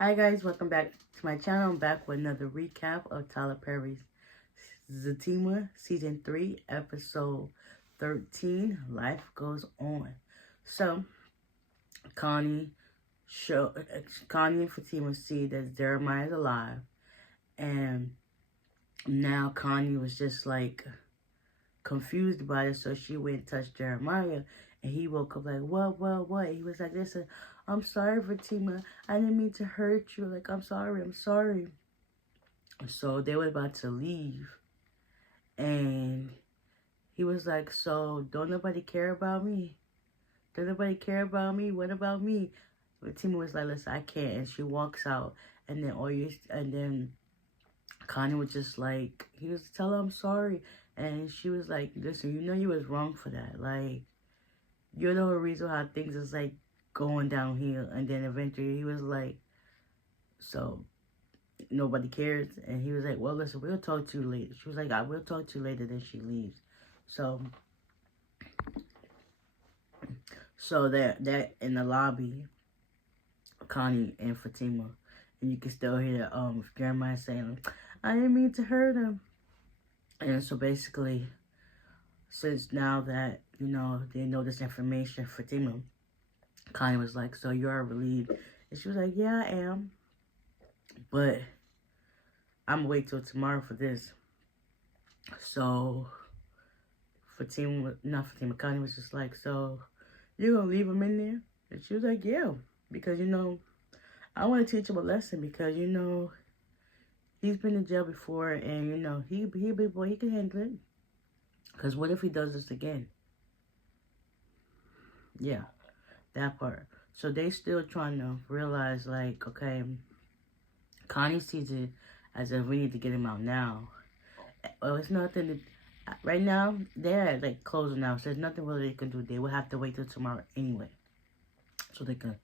Hi guys, welcome back to my channel. I'm back with another recap of Tyler Perry's Zatima Season 3, Episode 13, Life Goes On. So, Connie, Connie and Fatima see that Jeremiah is alive. And now Connie was just like confused about it. So she went and touched Jeremiah. And he woke up like, what? He was like, listen, I'm sorry, Fatima. I didn't mean to hurt you. Like, I'm sorry. So they were about to leave. And he was like, so don't nobody care about me? Don't nobody care about me? What about me? Fatima was like, listen, I can't. And she walks out. And then Connie was just like, he was tell her I'm sorry. And she was like, listen, you know you was wrong for that. Like, you're the whole reason how things is like going downhill. And then eventually he was like, so nobody cares. And he was like, well, listen, we'll talk to you later. She was like, I will talk to you later. Then she leaves. So they're in the lobby, Connie and Fatima. And you can still hear Jeremiah saying, I didn't mean to hurt him. And so basically, since now that, they know this information, Fatima, Connie was like, so you are relieved? And she was like, yeah, I am. But I'm gonna wait till tomorrow for this. So Connie was just like, so you're gonna leave him in there? And she was like, yeah, because I want to teach him a lesson because he's been in jail before, and he big boy, he can handle it. Because what if he does this again? Yeah, that part. So they still trying to realize, like, okay, Connie sees it as if we need to get him out now. Well, it's nothing to, right now, they're like closing out, so there's nothing really they can do. They will have to wait till tomorrow anyway. So they can,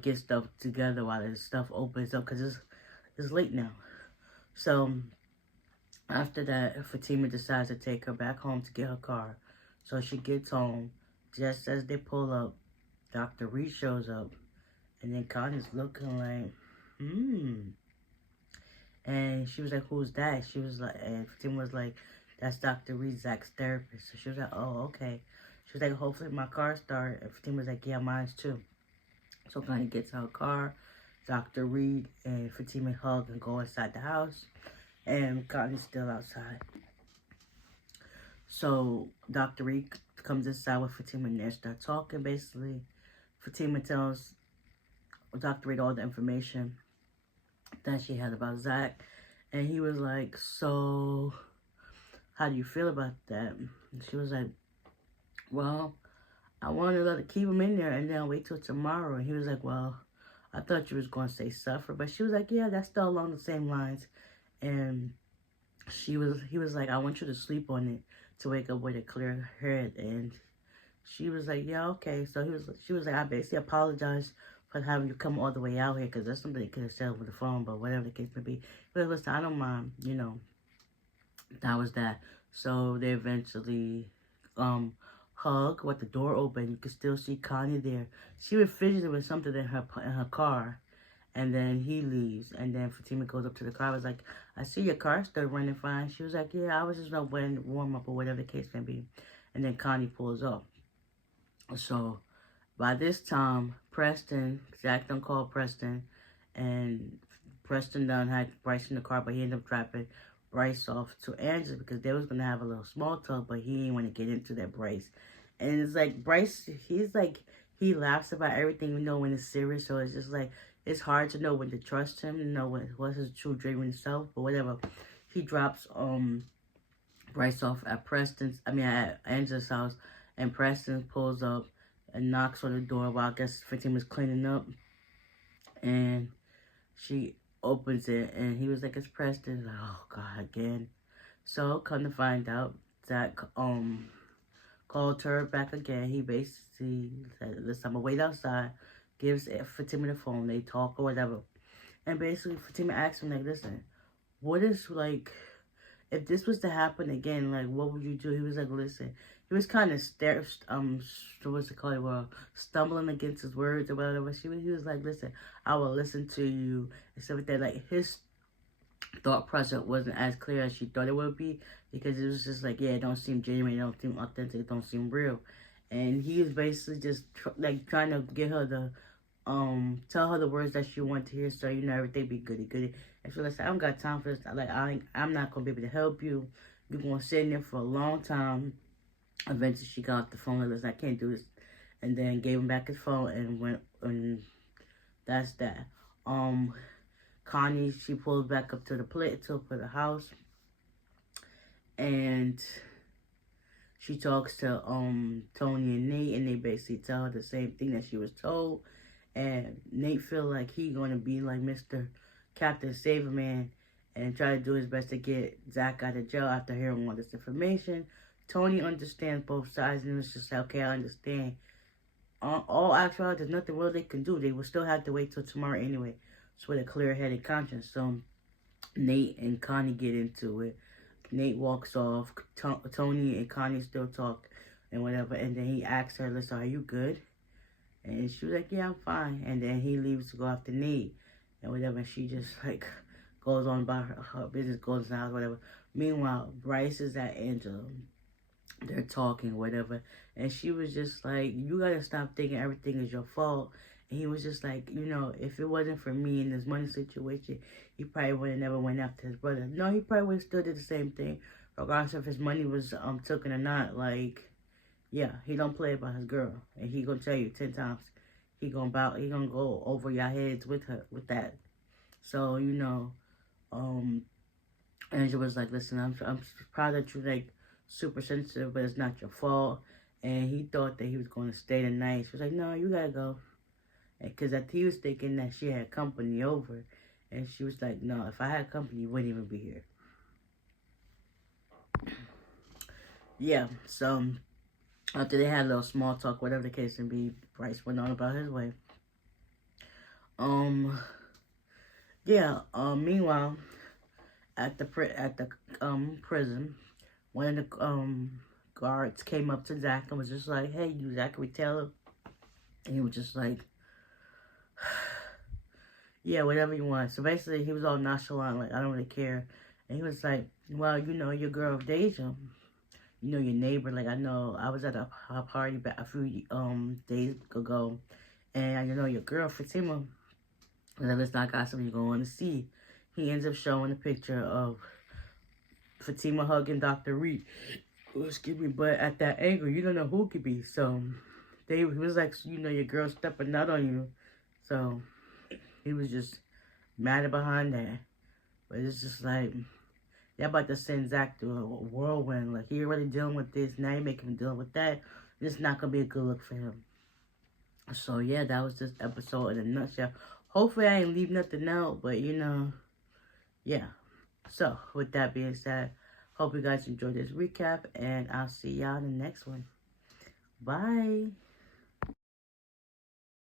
get stuff together while this stuff opens up, because it's late now. So after that, Fatima decides to take her back home to get her car. So she gets home. Just as they pull up, Dr. Reed shows up. And then Connie's looking like, And she was like, who's that? She was like, and Fatima was like, that's Dr. Reed, Zach's therapist. So she was like, oh, okay. She was like, hopefully my car started. And Fatima was like, yeah, mine's too. So Connie gets out of her car. Dr. Reed and Fatima hug and go inside the house. And Connie's still outside. So Dr. Reed comes inside with Fatima and they start talking. Basically, Fatima tells Dr. Reed all the information that she had about Zach. And he was like, so how do you feel about that? And she was like, well, I wanted to let her keep him in there and then wait till tomorrow. And he was like, well, I thought you was going to say suffer. But she was like, yeah, that's still along the same lines. And he was like, I want you to sleep on it to wake up with a clear head. And she was like, yeah, okay. So she was like, I basically apologize for having you come all the way out here, because that's something they could have said over the phone, but whatever the case may be. But listen, I don't mind, that was that. So they eventually hug with the door open. You could still see Connie there. She was fidgeting with something in her car. And then he leaves. And then Fatima goes up to the car. I was like, I see your car still running fine. She was like, yeah, I was just not wearing warm up or whatever the case may be. And then Connie pulls up. So by this time, Zach done called Preston. And Preston done had Bryce in the car, but he ended up dropping Bryce off to Angela because they was going to have a little small talk, but he didn't want to get into that Bryce. And it's like, Bryce, he laughs about everything, when it's serious. So it's just like, it's hard to know when to trust him, what's his true genuine self, but whatever. He drops Bryce off at Angela's house, and Preston pulls up and knocks on the door while I guess Fatima's cleaning up. And she opens it, and he was like, it's Preston. Like, oh God, again. So come to find out, Zach called her back again. He basically said, listen, I'm gonna wait outside. Gives Fatima the phone. They talk or whatever. And basically, Fatima asks him, like, listen, what is, like, if this was to happen again, like, what would you do? He was like, listen, he was kind of what's it called? Well, stumbling against his words or whatever. He was like, listen, I will listen to you and stuff like that. Like his thought process wasn't as clear as she thought it would be, because it was just like, yeah, it don't seem genuine, it don't seem authentic, it don't seem real. And he was basically just trying to get her to tell her the words that she wanted to hear, so everything be goody goody. And she was like, I don't got time for this. Like I'm not gonna be able to help you. You're gonna sit in there for a long time. Eventually she got off the phone and was like, I can't do this, and then gave him back his phone and went, and that's that. Connie, she pulls back up to the plate for the house, and she talks to Tony and Nate, and they basically tell her the same thing that she was told. And Nate feel like he gonna be like Mr. Captain Saverman and try to do his best to get Zach out of jail after hearing all this information. Tony understands both sides, and it's just like, okay, I understand. All actuality, there's nothing real they can do. They will still have to wait till tomorrow anyway. So with a clear-headed conscience. So Nate and Connie get into it. Nate walks off. Tony and Connie still talk and whatever. And then he asks her, listen, are you good? And she was like, yeah, I'm fine. And then he leaves to go after Nate and whatever. And she just like goes on about her business, goes in the house, whatever. Meanwhile, Bryce is at Angela. They're talking, whatever. And she was just like, you gotta stop thinking everything is your fault. And he was just like, if it wasn't for me in this money situation, he probably would have never went after his brother. No, he probably would have still did the same thing, regardless if his money was taken or not. Like, yeah, he don't play about his girl, and he gonna tell you 10 times. He gonna go over your heads with that. So Angela was like, listen, I'm proud that you like super sensitive, but it's not your fault. And he thought that he was going to stay the night. She was like, no, you gotta go. Because he was thinking that she had company over. And she was like, no, if I had company, you wouldn't even be here. Yeah, so after they had a little small talk, whatever the case may be, Bryce went on about his way. Meanwhile, at the prison, one of the guards came up to Zach and was just like, hey, you Zachary Taylor? And he was just like, yeah, whatever you want. So basically, he was all nonchalant, like, I don't really care. And he was like, well, your girl Deja, your neighbor, like, I know, I was at a party back a few days ago, and your girl Fatima, and let's not got something you're going to see. He ends up showing a picture of Fatima hugging Dr. Reed. Excuse me, but at that angle, you don't know who it could be. So he was like, your girl stepping out on you. So he was just mad behind that. But it's just like, y'all about to send Zach through a whirlwind. Like, he already dealing with this. Now you make him deal with that. It's not going to be a good look for him. So, yeah, that was this episode in a nutshell. Hopefully, I ain't leave nothing out. But, yeah. So, with that being said, hope you guys enjoyed this recap. And I'll see y'all in the next one. Bye.